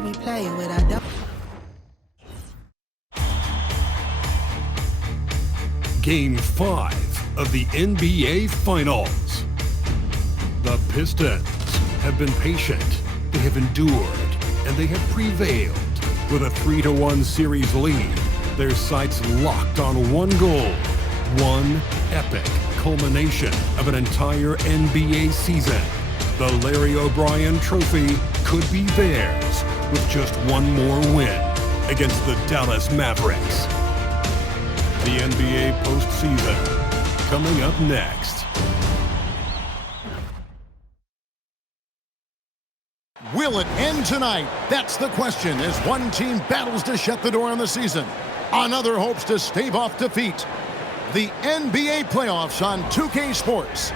to be playing with. I don't. Game 5 of the NBA Finals. The Pistons have been patient, they have endured, and they have prevailed. With a 3-1 series lead, their sights locked on one goal, one epic culmination of an entire NBA season. The Larry O'Brien Trophy could be theirs with just one more win against the Dallas Mavericks. The NBA postseason coming up next. Will it end tonight? That's the question as one team battles to shut the door on the season. Another hopes to stave off defeat. The NBA playoffs on 2K Sports.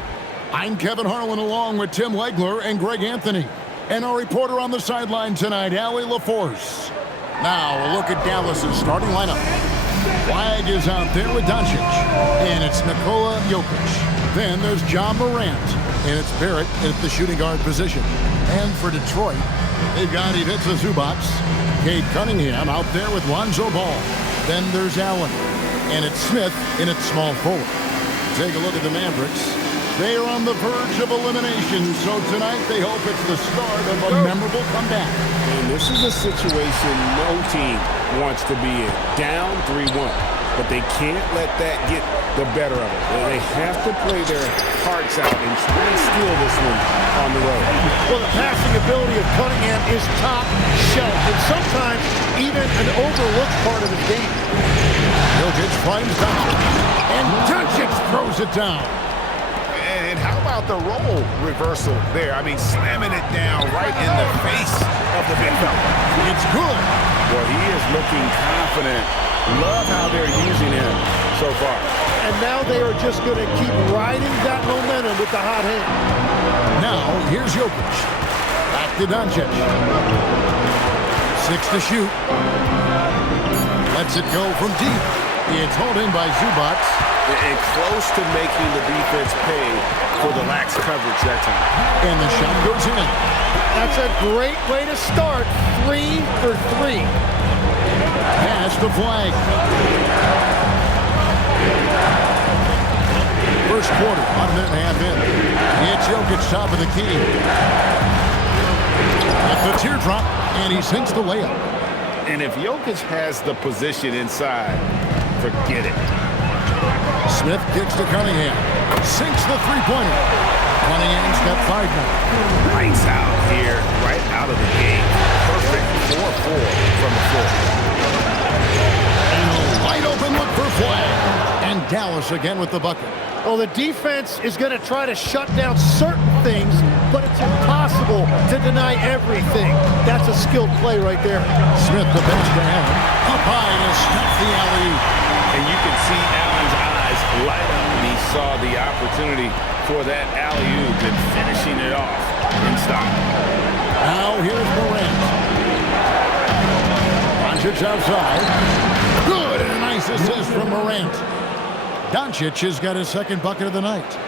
I'm Kevin Harlan along with Tim Legler and Greg Anthony. And our reporter on the sideline tonight, Allie LaForce. Now a look at Dallas's starting lineup. Flag is out there with Doncic, and it's Nikola Jokic. Then there's John Morant, and it's Barrett at the shooting guard position. And for Detroit, they've got Ivica Zubac, Cade Cunningham out there with Lonzo Ball. Then there's Allen, and it's Smith in its small forward. Take a look at the Mavericks. They are on the verge of elimination, so tonight they hope it's the start of a memorable comeback. And this is a situation no team wants to be in. Down 3-1. But they can't let that get the better of it. They have to play their hearts out and try and steal this one on the road. Well, the passing ability of Cunningham is top shelf, and sometimes even an overlooked part of his game. Jokic finds Doncic, and Doncic throws it down. And how about the role reversal there? I mean, slamming it down right in the face of the big fella. It's good. Well, he is looking confident. Love how they're using him so far. And now they are just going to keep riding that momentum with the hot hand. Now, here's Jokic. Back to Doncic. 6 to shoot. Lets it go from deep. It's hauled in by Zubac. And close to making the defense pay for the lax coverage that time. And the shot goes in. That's a great way to start. 3 for 3. Pass the flag. First quarter, about a minute and a half in. It's Jokic top of the key. At the teardrop, and he sinks the layup. And if Jokic has the position inside, forget it. Smith kicks to Cunningham. Sinks the three-pointer. Cunningham's got 5 now. Lights out here, right out of the game. Perfect 4-4 from the floor. And a wide open look for flag. And Dallas again with the bucket. Well, the defense is going to try to shut down certain things, but it's impossible to deny everything. That's a skilled play right there. Smith the pass to Allen. Up high to stop the alley-oop. And you can see Allen's eyes light up when he saw the opportunity for that alley-oop and finishing it off in style. Now here's Morant. Doncic outside. Good, and a nice assist from Morant. Doncic has got his second bucket of the night.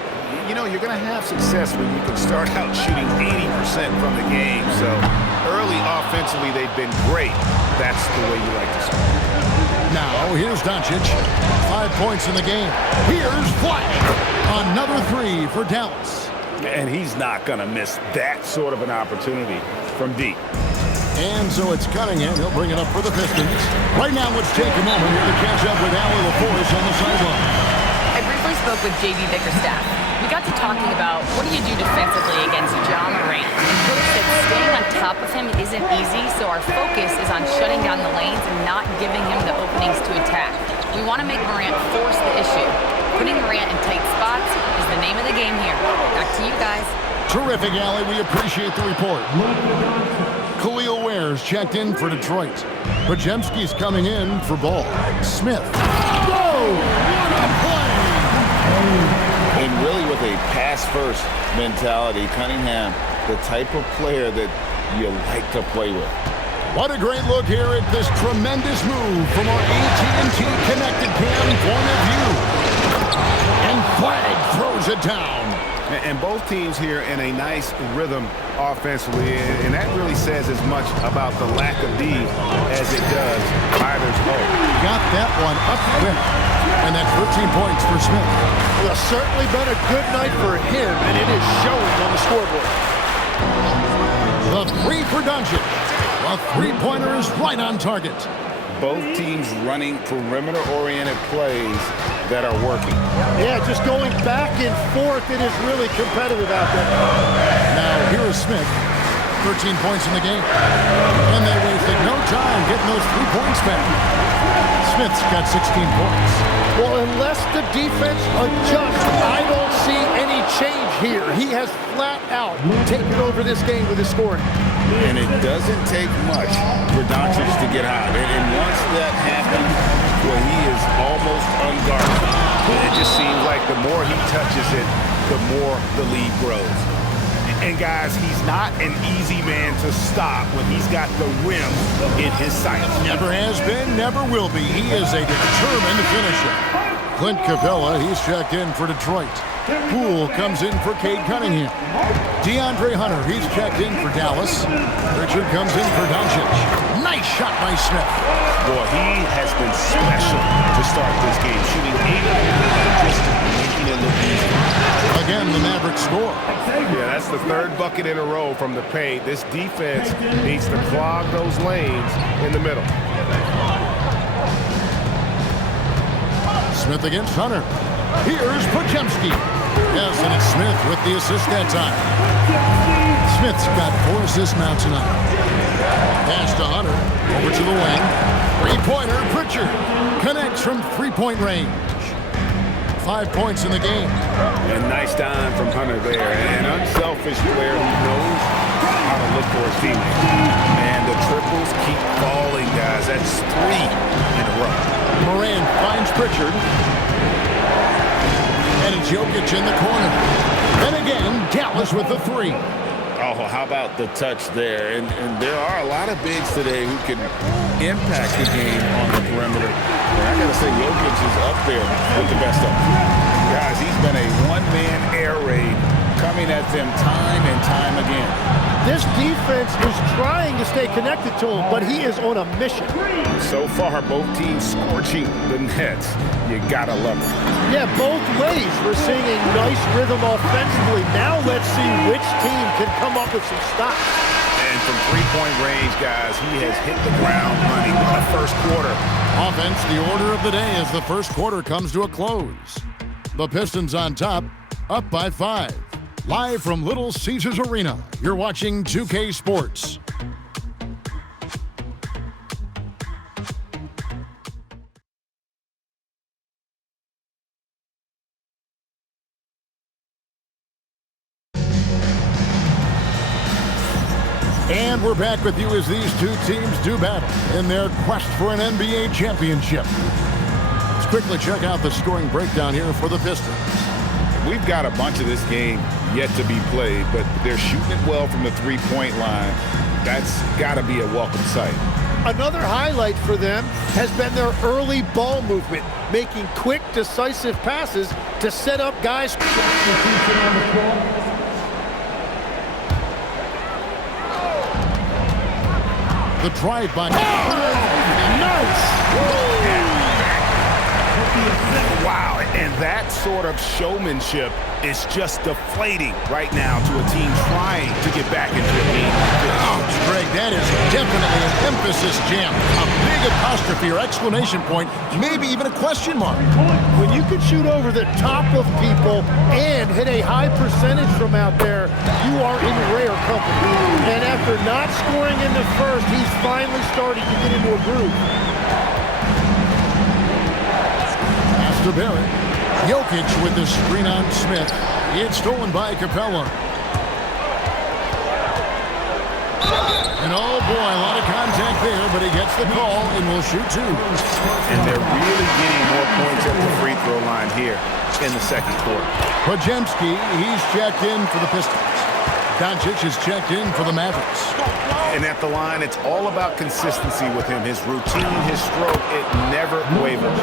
You know, you're going to have success when you can start out shooting 80% from the game. So early offensively, they've been great. That's the way you like to start. Now, here's Doncic. 5 points in the game. Here's Flash. Another 3 for Dallas. And he's not going to miss that sort of an opportunity from deep. And so it's Cunningham. He'll bring it up for the Pistons. Right now, let's take a moment here to catch up with Allie LaForce on the sideline. I briefly spoke with JV Bickerstaff. We got to talking about what do you do defensively against John Morant. And Coach said staying on top of him isn't easy, so our focus is on shutting down the lanes and not giving him the openings to attack. We want to make Morant force the issue. Putting Morant in tight spots is the name of the game here. Back to you guys. Terrific, Allie. We appreciate the report. Khalil Ware's checked in for Detroit. Podziemski's coming in for Ball. Smith. Whoa! What a play! And really with a pass-first mentality, Cunningham, the type of player that you like to play with. What a great look here at this tremendous move from our AT&T Connected Cam point of view. And Flag throws it down. And both teams here in a nice rhythm offensively, and that really says as much about the lack of D as it does either's hope. Got that one up quick. And that's 13 points for Smith. Well, certainly been a good night for him, and it is showing on the scoreboard. The three for Doncic. A three-pointer is right on target. Both teams running perimeter-oriented plays that are working. Yeah, just going back and forth, it is really competitive out there. Now, here is Smith. 13 points in the game. And they wasted no time getting those 3 points back. Smith's got 16 points. Well, unless the defense adjusts, I don't see any change here. He has flat out taken over this game with his scoring. And it doesn't take much for Doncic to get hot. And once that happens, well, he is almost unguardable. It just seems like the more he touches it, the more the lead grows. And guys, he's not an easy man to stop when he's got the rim in his sights. Never has been, never will be. He is a determined finisher. Clint Capella, he's checked in for Detroit. Poole comes in for Cade Cunningham. DeAndre Hunter, he's checked in for Dallas. Richard comes in for Doncic. Nice shot by Smith. Boy, he has been special to start this game, shooting 8 just making it look easy. Again, the Mavericks score. Yeah, that's the third bucket in a row from the paint. This defense needs to clog those lanes in the middle. Smith against Hunter. Here's Podziemski. Yes, and it's Smith with the assist that time. Smith's got 4 assists now tonight. Pass to Hunter. Over to the wing. Three-pointer, Pritchard. Connects from three-point range. 5 points in the game. And nice dime from Hunter there. An unselfish player who knows how to look for his teammates. And the triples keep falling, guys. That's 3 in a row. Moran finds Pritchard. And it's Jokic in the corner. And again, Dallas with the 3. Oh, how about the touch there? And there are a lot of bigs today who can impact the game on the perimeter. And I got to say, Jokic is up there with the best of them. Guys, he's been a one-man air raid coming at them time and time again. This defense is trying to stay connected to him, but he is on a mission. So far, both teams scorching the nets. You gotta love it. Yeah, both ways. We're seeing a nice rhythm offensively. Now let's see which team can come up with some stops. And from three-point range, guys, he has hit the ground running in the first quarter. Offense, the order of the day as the first quarter comes to a close. The Pistons on top, up by 5. Live from Little Caesars Arena, you're watching 2K Sports. And we're back with you as these two teams do battle in their quest for an NBA championship. Let's quickly check out the scoring breakdown here for the Pistons. We've got a bunch of this game yet to be played, but they're shooting it well from the three-point line. That's got to be a welcome sight. Another highlight for them has been their early ball movement, making quick, decisive passes to set up guys. The drive by... Nice! Wow, and that sort of showmanship is just deflating right now to a team trying to get back into a game like this. Oh, Greg, that is definitely an emphasis jam. A big apostrophe or exclamation point, maybe even a question mark. When you can shoot over the top of people and hit a high percentage from out there, you are in rare company. And after not scoring in the first, he's finally starting to get into a groove. To Barrett. Jokic with the screen on Smith. It's stolen by Capella. And oh boy, a lot of contact there, but he gets the call and will shoot 2. And they're really getting more points at the free throw line here in the second quarter. Podziemski, he's checked in for the Pistons. Doncic is checked in for the Mavericks. And at the line, it's all about consistency with him. His routine, his stroke, it never wavers.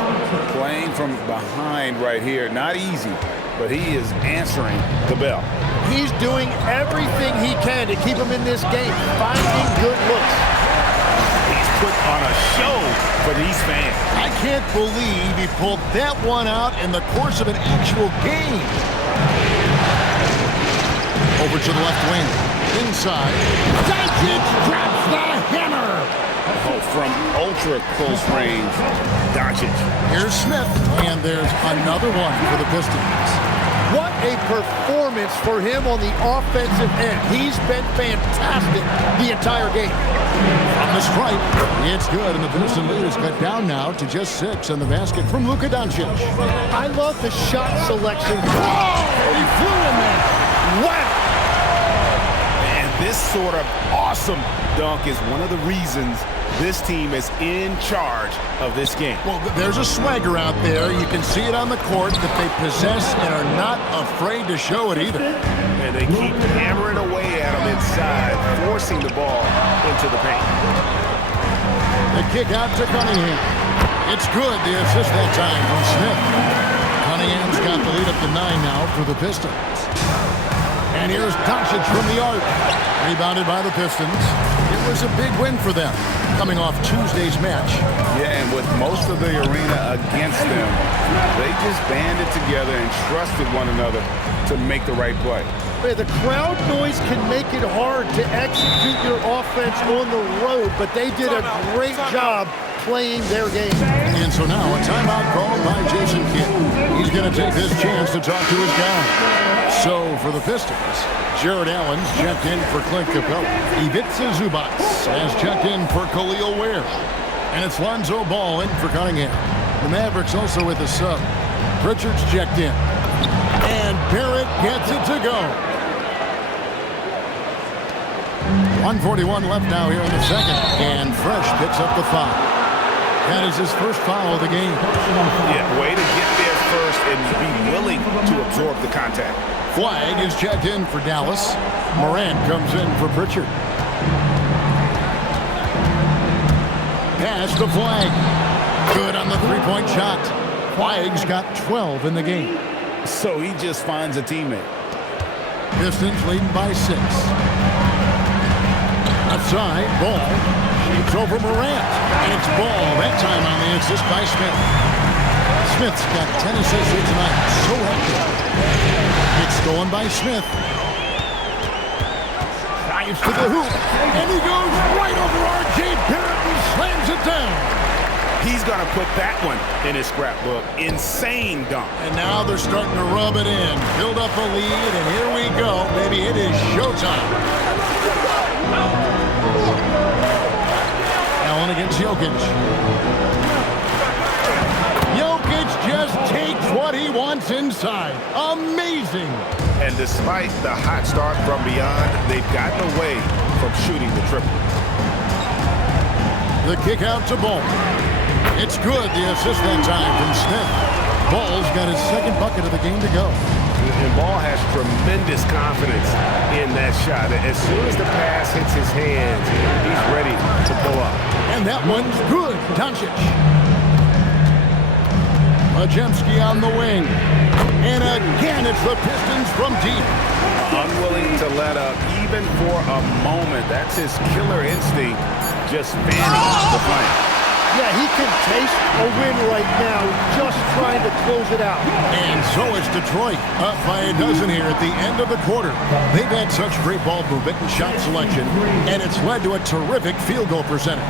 Playing from behind right here, not easy, but he is answering the bell. He's doing everything he can to keep him in this game, finding good looks. He's put on a show for these fans. I can't believe he pulled that one out in the course of an actual game. Over to the left wing. Inside. Doncic drops the hammer. Oh, from ultra-close range, Doncic. Here's Smith, and there's another one for the Pistons. What a performance for him on the offensive end. He's been fantastic the entire game. From the stripe, it's good, and the Pistons lead is cut down now to just 6 on the basket from Luka Doncic. I love the shot selection. Whoa! He flew in there. Wow! And this sort of awesome dunk is one of the reasons this team is in charge of this game. Well, there's a swagger out there. You can see it on the court that they possess and are not afraid to show it either. And they keep hammering away at them inside, forcing the ball into the paint. The kick out to Cunningham. It's good, the assist that time from Smith. Cunningham's got the lead up to 9 now for the Pistons. And here's Doncic from the arc. Rebounded by the Pistons. It was a big win for them, coming off Tuesday's match. Yeah, and with most of the arena against them, they just banded together and trusted one another to make the right play. The crowd noise can make it hard to execute your offense on the road, but they did a great job playing their game. And so now a timeout called by Jason Kidd. He's going to take this chance to talk to his guy. So for the Pistons, Jared Allen's checked in for Clint Capella. Ivica Zubac has checked in for Khalil Ware. And it's Lonzo Ball in for Cunningham. The Mavericks also with a sub. Pritchard's checked in. And Barrett gets it to go. 1:41 left now here in the second. And Fresh picks up the foul. That is his first foul of the game. Yeah, way to get there first and be willing to absorb the contact. Flag is checked in for Dallas. Morant comes in for Pritchard. Pass to Flag. Good on the three-point shot. Flag's got 12 in the game. So he just finds a teammate. Pistons leading by 6. Outside, Ball shoots over Morant. And it's Ball, that time on the assist by Smith. Smith's got 10 assists here tonight. So active. It's stolen by Smith. Drives to the hoop. And he goes right over R.J. Barrett and slams it down. He's going to put that one in his scrapbook. Insane dunk. And now they're starting to rub it in. Build up a lead, and here we go. Maybe it is showtime. Allen against Jokic. Jokic just takes what he wants inside. Amazing. And despite the hot start from beyond, they've gotten away from shooting the triple. The kick out to Ball. It's good, the assist that time from Smith. Ball's got his second bucket of the game to go. And Ball has tremendous confidence in that shot. As soon as the pass hits his hands, he's ready to pull up. And that one's good. Doncic. Majemski on the wing. And again, it's the Pistons from deep. Unwilling to let up even for a moment. That's his killer instinct, just fanning the flame. Yeah, he can taste a win right now, just trying to close it out. And so it's Detroit, up by a dozen here at the end of the quarter. They've had such great ball movement and shot selection, and it's led to a terrific field goal percentage.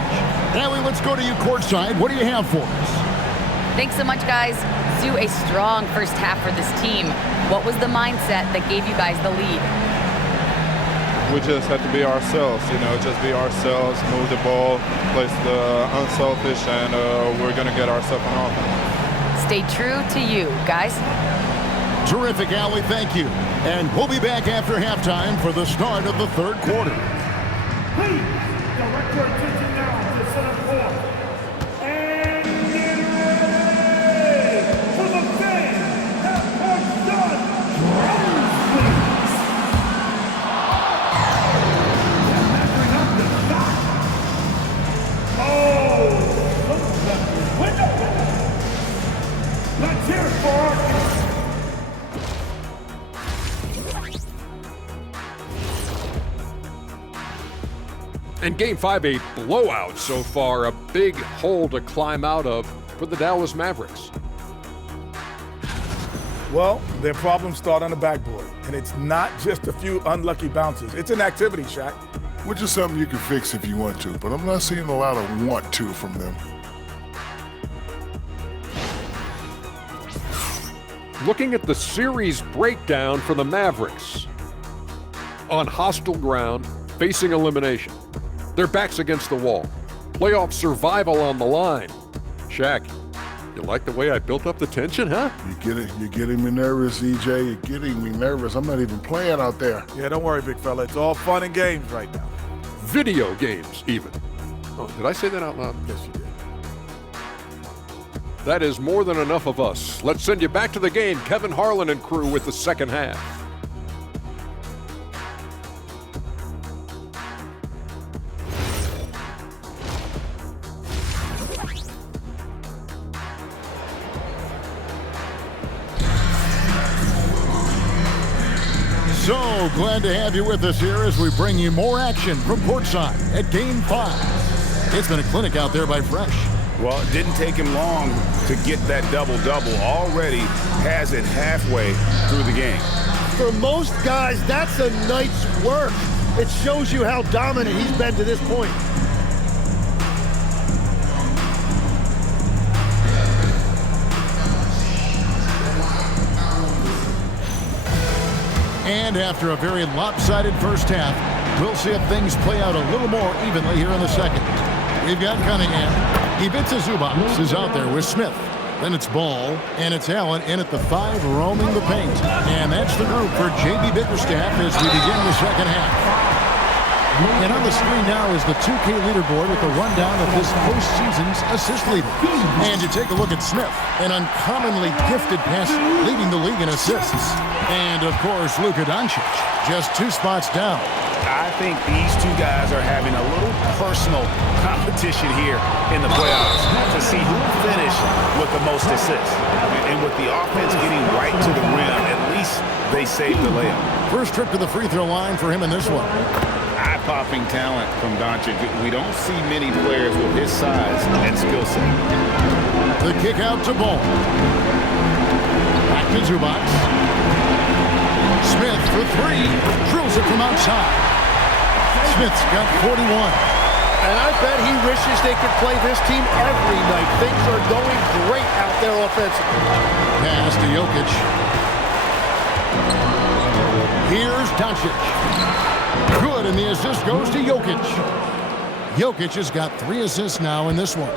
Allie, let's go to you courtside. What do you have for us? Thanks so much, guys. Sue, a strong first half for this team. What was the mindset that gave you guys the lead? We just have to be ourselves, just be ourselves, move the ball, play the unselfish, and we're going to get ourselves an offense. Stay true to you, guys. Terrific, Allie. Thank you. And we'll be back after halftime for the start of the third quarter. Please, direct your attention now to center court. And get ready for the big half-court shot. Let's hear it for And Game 5, a blowout so far, a big hole to climb out of for the Dallas Mavericks. Well, their problems start on the backboard, and it's not just a few unlucky bounces. It's an activity, Shaq. Which is something you can fix if you want to, but I'm not seeing a lot of want to from them. Looking at the series breakdown for the Mavericks. On hostile ground, facing elimination. Their backs against the wall. Playoff survival on the line. Shaq, you like the way I built up the tension, huh? You're getting me nervous, EJ. You're getting me nervous. I'm not even playing out there. Yeah, don't worry, big fella. It's all fun and games right now. Video games, even. Oh, did I say that out loud? Yes, you did. That is more than enough of us. Let's send you back to the game. Kevin Harlan and crew with the second half. So glad to have you with us here as we bring you more action from courtside at Game 5. It's been a clinic out there by Fresh. Well, it didn't take him long to get that double-double. Already has it halfway through the game. For most guys, that's a night's work. It shows you how dominant he's been to this point. And after a very lopsided first half, we'll see if things play out a little more evenly here in the second. We've got Cunningham. Ivica Zubac is out there with Smith. Then it's Ball, and it's Allen in at the 5, roaming the paint. And that's the group for JB Bickerstaff as we begin the second half. And on the screen now is the 2K leaderboard with a rundown of this postseason's assist leader. And you take a look at Smith, an uncommonly gifted passer, leading the league in assists. And, of course, Luka Doncic, just 2 spots down. I think these two guys are having a little personal competition here in the playoffs to see who will finish with the most assists. And with the offense getting right to the rim, at least they saved the layup. First trip to the free throw line for him in this one. Eye-popping talent from Doncic. We don't see many players with his size and skill set. The kick out to Ball. Back to Zubac. Smith for 3. Drills it from outside. Smith's got 41. And I bet he wishes they could play this team every night. Things are going great out there offensively. Pass to Jokic. Here's Doncic. Good, and the assist goes to Jokic. Jokic has got 3 assists now in this one.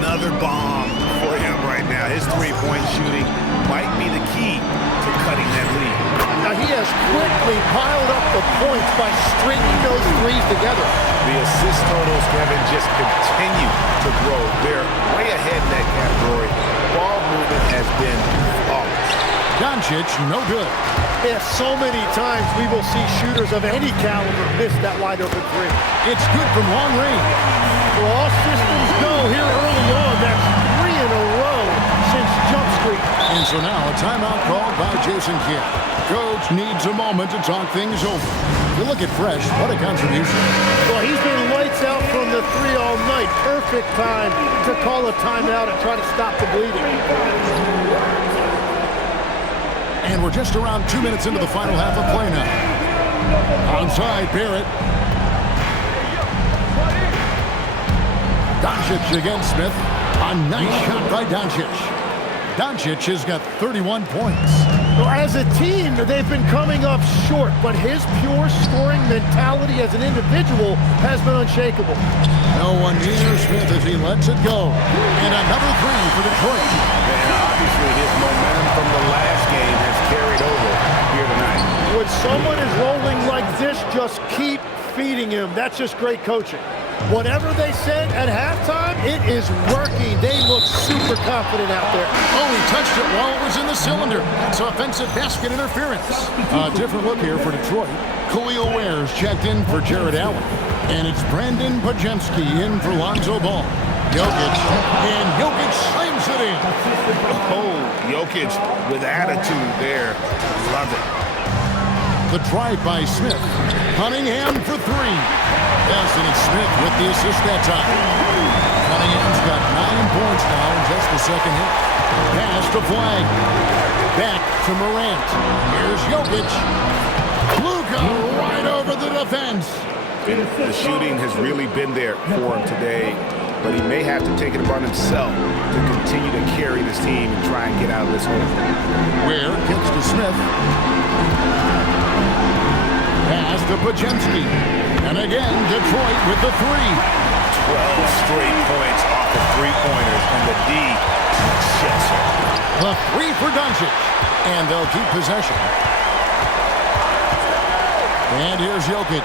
Another bomb for him right now. His three-point shooting might be the key to cutting that lead. Now he has quickly piled up the points by stringing those threes together. The assist totals, Kevin, just continue to grow. They're way ahead in that category. Ball movement has been flawless. Doncic, no good. Yeah, so many times we will see shooters of any caliber miss that wide open 3. It's good from long range. Well, all systems go here early on. That's 3 in a row since jump streak. And so now a timeout called by Jason Kidd. Coach needs a moment to talk things over. You look at Fresh, what a contribution. Well, he's been lights out from the 3 all night. Perfect time to call a timeout and try to stop the bleeding. And we're just around 2 minutes into the final half of play now. Onside, Barrett. Doncic against Smith. A nice shot by Doncic. Doncic has got 31 points. Well, as a team, they've been coming up short, but his pure scoring mentality as an individual has been unshakable. No one near Smith as he lets it go. And another 3 for Detroit. And obviously his momentum from the last game has carried over here tonight. When someone is rolling like this, just keep feeding him. That's just great coaching. Whatever they said at halftime, it is working. They look super confident out there. Oh, he touched it while it was in the cylinder. That's offensive basket interference. A different look here for Detroit. Khalil Ware's checked in for Jared Allen. And it's Brandon Pajemski in for Lonzo Ball. Jokic, and Jokic slams it in. Oh, Jokic with attitude there. Love it. The drive by Smith. Cunningham for three. Yes, and it's Smith with the assist that time. Cunningham's got 9 points now in just the second hit. Pass to Flag. Back to Morant. Here's Jokic. Luka right over the defense. And the shooting has really been there for him today, but he may have to take it upon himself to continue to carry this team and try and get out of this hole. Ware gets to Smith. Pass to Pajemski. And again, Detroit with the three. 12 straight points off of three-pointers, and the D shits him. The three for Doncic. And they'll keep possession. And here's Jokic.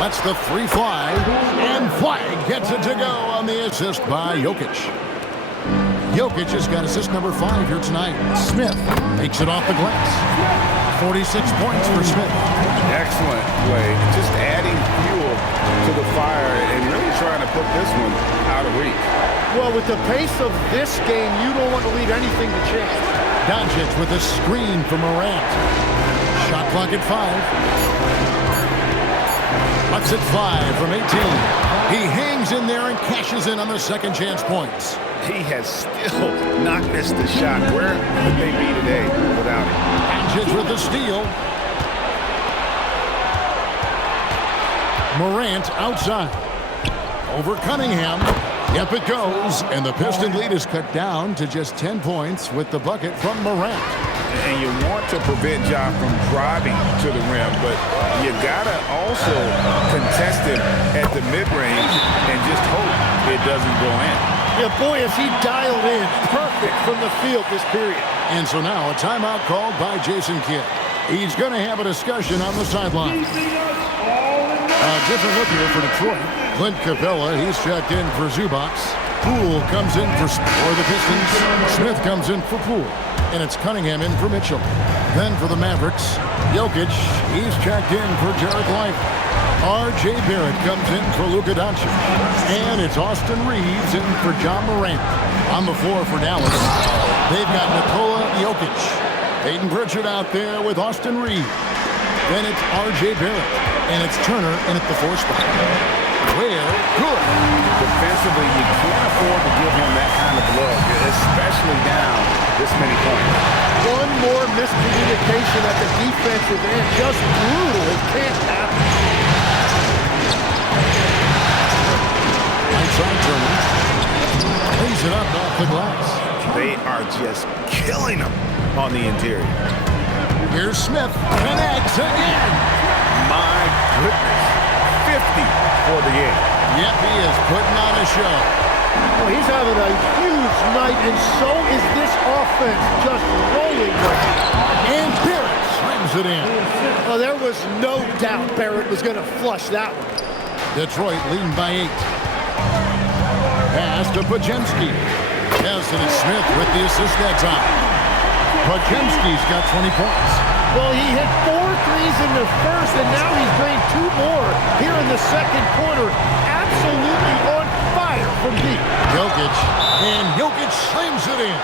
Lets the three fly. And Flag gets it to go on the assist by Jokic. Jokic has got assist number 5 here tonight. Smith makes it off the glass. 46 points for Smith. Excellent play. Just adding fuel to the fire and really trying to put this one out of reach. Well, with the pace of this game, you don't want to leave anything to chance. Doncic with a screen for Morant. Shot clock at 5. Puts it 5 from 18. He hangs in there and cashes in on the second chance points. He has still not missed a shot. Where would they be today without him? Doncic with the steal. Morant outside. Over Cunningham. Yep, it goes. And the Piston lead is cut down to just 10 points with the bucket from Morant. And you want to prevent Ja from driving to the rim, but you gotta also contest him at the mid-range and just hope it doesn't go in. Yeah, boy, is he dialed in perfect from the field this period. And so now a timeout called by Jason Kidd. He's going to have a discussion on the sideline. A different look here for Detroit. Clint Capella, he's checked in for Zubac. Poole comes in for the Pistons. Smith comes in for Poole. And it's Cunningham in for Mitchell. Then for the Mavericks, Jokic, he's checked in for Jarrett Light. R.J. Barrett comes in for Luka Doncic. And it's Austin Reeves in for John Morant. On the floor for Dallas, they've got Nikola Jokic. Peyton Pritchard out there with Austin Reeves. Then it's R.J. Barrett. And it's Turner in at the 4 spot. Ware, good. Defensively, you can't afford to give him that kind of look, especially down this many points. One more miscommunication at the defensive end. Just brutal. It can't happen. Outside Turner. Lays it up off the glass. They are just killing him on the interior. Here's Smith. Connects again. My goodness. 50 for the game. Yep, he is putting on a show. Well, he's having a huge night, and so is this offense just rolling right now. And Barrett slams it in. Well, there was no doubt Barrett was going to flush that one. Detroit leading by 8. Pass to Pajemski. Yes, and it's Smith with the assist that time. Pajemski's got 20 points. Well, he hit 4 threes in the first, and now he's drained 2 more here in the second quarter. Absolutely on fire from Peat. Jokic, and Jokic slams it in.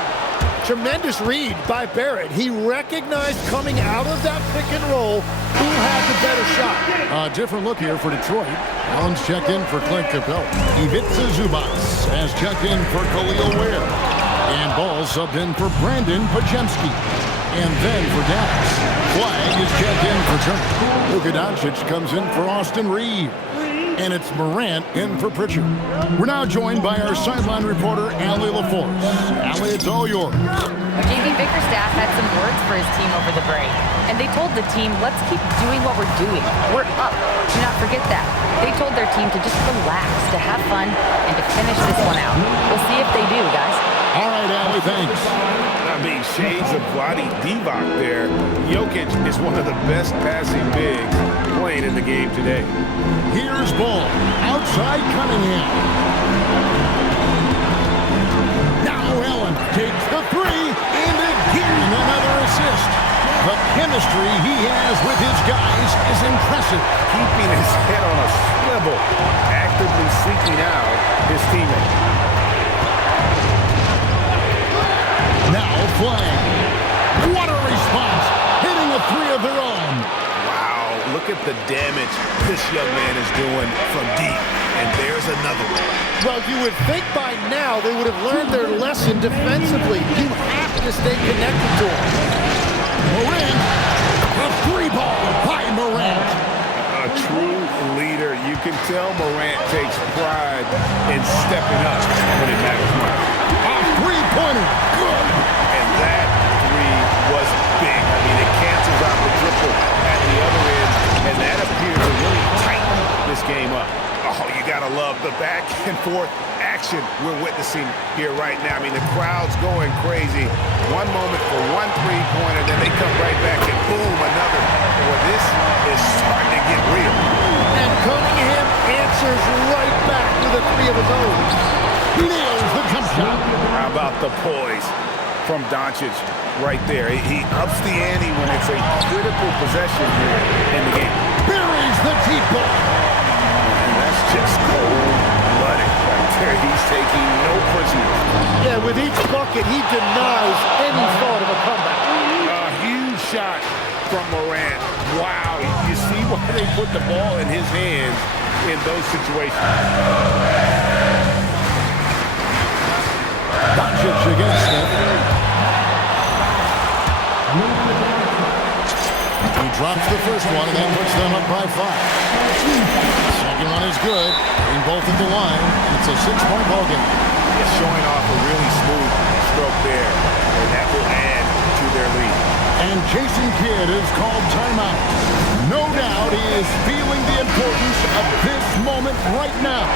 Tremendous read by Barrett. He recognized coming out of that pick and roll who had the better shot. A different look here for Detroit. Allen's checked in for Clint Capella. Ivica Zubac has checked in for Khalil Ware. And Ball subbed in for Brandon Pajemski. And then for Dallas, Flag is checked in for Turner. Luka Doncic comes in for Austin Reeves. And it's Morant in for Pritchard. We're now joined by our sideline reporter, Allie LaForce. Allie, it's all yours. JV Bickerstaff had some words for his team over the break. And they told the team, let's keep doing what we're doing. We're up. Do not forget that. They told their team to just relax, to have fun, and to finish this one out. We'll see if they do, guys. All right, Allie, thanks. I mean, shades of Vlade Divac there. Jokic is one of the best passing bigs playing in the game today. Here's Ball. Outside Cunningham. Now Allen takes the 3, and again another assist. The chemistry he has with his guys is impressive. Keeping his head on a swivel, actively seeking out his teammate. Now Flag. What a response. Hitting a 3 of their own. Wow, at the damage this young man is doing from deep. And there's another one. Well, you would think by now they would have learned their lesson defensively. You have to stay connected to him. Morant, a three ball by Morant. A true leader. You can tell Morant takes pride in stepping up when it matters most. A three-pointer, good. And that three was big. I mean, it cancels out the triple at the other end, and that appears to really tighten this game up. Oh, you gotta love the back and forth action we're witnessing here right now. I mean, the crowd's going crazy. One moment for one three-pointer, then they come right back and boom, another. Well, this is starting to get real. And Cunningham answers right back with a three of his own. Nails the jump shot. How about the poise from Doncic right there? He ups the ante when it's a critical possession here in the game. Buries the deep ball. And that's just cold-blooded right there. He's taking no prisoners. Yeah, with each bucket, he denies any thought of a comeback. A huge shot from Morant. Wow, you see why they put the ball in his hands in those situations. Doncic against it. He drops the first one and that puts them up by 5. Second one is good. In both at the line. It's a 6-point ball game. It's showing off a really smooth stroke there, and that will add to their lead. And Jason Kidd is called timeout. No doubt he is feeling the importance of this moment right now.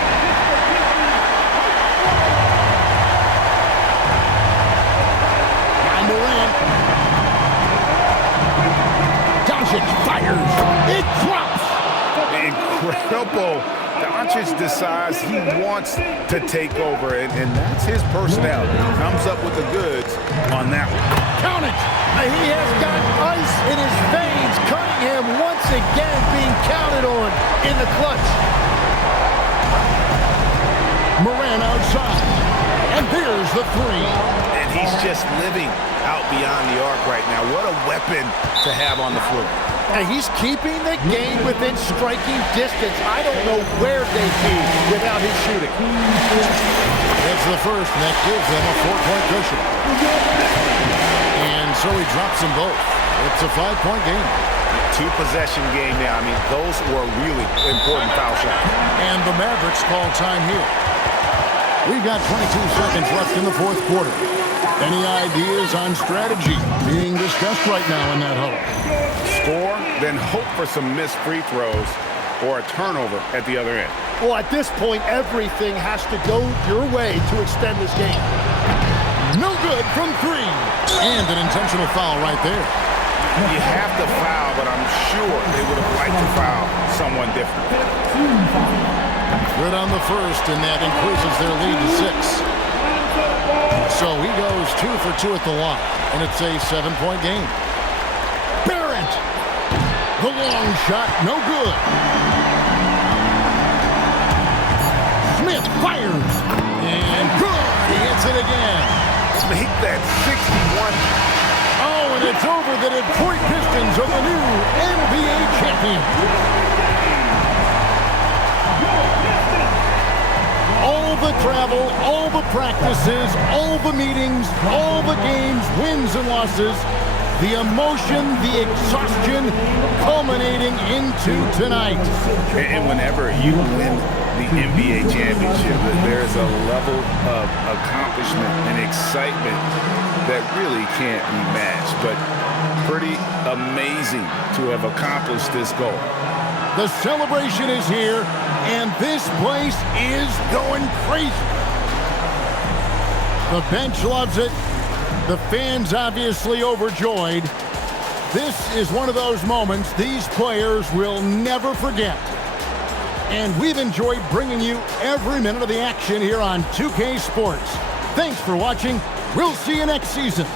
By Morant. Doncic fires. It drops. Incredible. Doncic decides he wants to take over, and that's his personality. He comes up with the goods on that one. Count it. He has got ice in his veins. Cunningham once again being counted on in the clutch. Morant outside. And there's the three. And he's just living out beyond the arc right now. What a weapon to have on the floor. And he's keeping the game within striking distance. I don't know where they'd be without his shooting. That's the first, and that gives them a 4-point cushion. And so he drops them both. It's a 5-point game. 2-possession game now. I mean, those were really important foul shots. And the Mavericks call time here. We've got 22 seconds left in the fourth quarter. Any ideas on strategy being discussed right now in that huddle? Score, then hope for some missed free throws or a turnover at the other end. Well, at this point, everything has to go your way to extend this game. No good from 3. And an intentional foul right there. You have to foul, but I'm sure they would have liked to foul someone different. Good on the first, and that increases their lead to 6. So he goes 2 for 2 at the line, and it's a 7-point game. Barrett! The long shot, no good. Smith fires, and good! He hits it again. Make that 61. Oh, and it's over. The Detroit Pistons are the new NBA champions. All the travel, all the practices, all the meetings, all the games, wins and losses, the emotion, the exhaustion culminating into tonight. And whenever you win the NBA championship, there's a level of accomplishment and excitement that really can't be matched, but pretty amazing to have accomplished this goal. The celebration is here, and this place is going crazy. The bench loves it. The fans obviously overjoyed. This is one of those moments these players will never forget. And we've enjoyed bringing you every minute of the action here on 2K Sports. Thanks for watching. We'll see you next season.